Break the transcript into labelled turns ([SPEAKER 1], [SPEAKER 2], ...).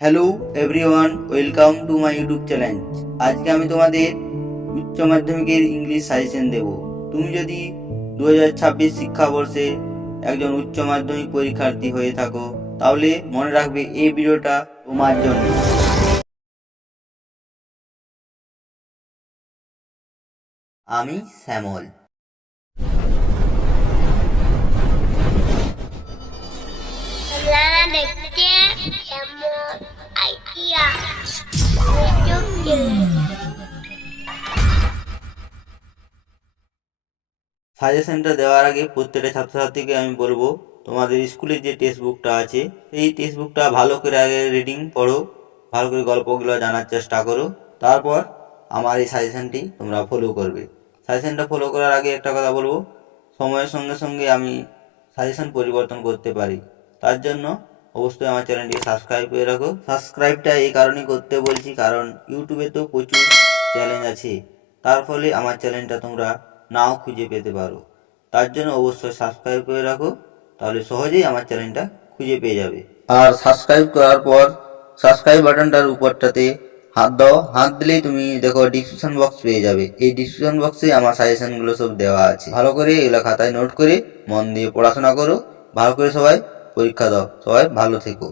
[SPEAKER 1] Hello everyone welcome to my YouTube channel আজকে আমি তোমাদের উচ্চ মাধ্যমিকের ইংলিশ সাজেশন দেব। তুমি যদি দু হাজার ছাব্বিশ শিক্ষাবর্ষে একজন উচ্চ মাধ্যমিক পরীক্ষার্থী হয়ে থাকো, তাহলে মনে রাখবে এই ভিডিওটা তোমার জন্য। আমি শ্যামল।
[SPEAKER 2] আপনারা
[SPEAKER 1] সাজেশনটা দেওয়ার আগে প্রত্যেকটা ছাত্রছাত্রীকে আমি বলব, তোমাদের স্কুলের যে টেক্সট বুকটা আছে, এই টেক্সট বুকটা ভালো করে আগে রিডিং পড়ো, ভালো করে গল্পগুলো জানার চেষ্টা করো, তারপর আমার এই সাজেশনটি তোমরা ফলো করবে। সাজেশনটা ফলো করার আগে একটা কথা বলব, সময়ের সঙ্গে সঙ্গে আমি সাজেশন পরিবর্তন করতে পারি, তার জন্য অবশ্যই আমার চ্যানেলটিকে সাবস্ক্রাইব করে রাখো। সাবস্ক্রাইবটা এই কারণেই করতে বলছি, কারণ ইউটিউবে তো প্রচুর চ্যালেঞ্জ আছে। তার ফলে আমার চ্যানেলটা তোমরা নাও খুঁজে পেতে পারো। তার জন্য অবশ্যই সাবস্ক্রাইব করে রাখো, তাহলে সহজেই আমার চ্যানেলটা খুঁজে পেয়ে যাবে। আর সাবস্ক্রাইব করার পর সাবস্ক্রাইব বাটনটার উপরটাতে হাত দাও। হাত দিলেই তুমি দেখো ডিসক্রিপশন বক্স পেয়ে যাবে। এই ডিসক্রিপশন বক্সে আমার সাজেশনগুলো সব দেওয়া আছে। ভালো করে এগুলো খাতায় নোট করে মন দিয়ে পড়াশোনা করো। ভালো করে সবাই পরীক্ষা দাও। সবাই ভালো থেকো।